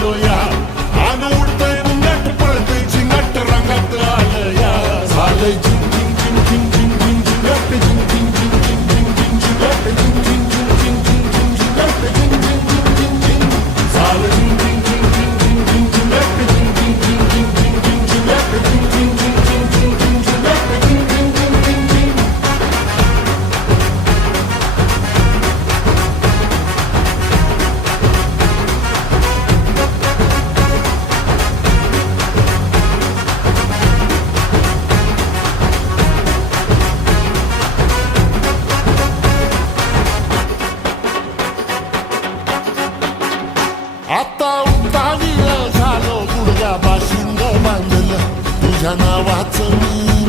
या आन उडतंय मुंगट पळतंय झिंगट रंगात आलं या झालंय झिंग झिंग झिंग झिंग झिंग झिंग झिंगट झिंग झिंग झिंग झिंग झिंग झिंग झिंगट झिंग झिंग झिंग झिंग झिंग झिंग झिंगट झिंग झिंग झिंग झिंग झिंग झालं झिंग झिंग झिंग झिंग झिंग झिंग झिंगट झिंग झिंग झिंग झिंग झिंग झिंग झिंगट झिंग झिंग झिंग झिंग झिंग झिंग झिंग झिंग झिंग झिंग झिंग झिंग आता उतावीळ झालो गुडघ्या बाशिंग बांधलं तुझ्या नावाचं मी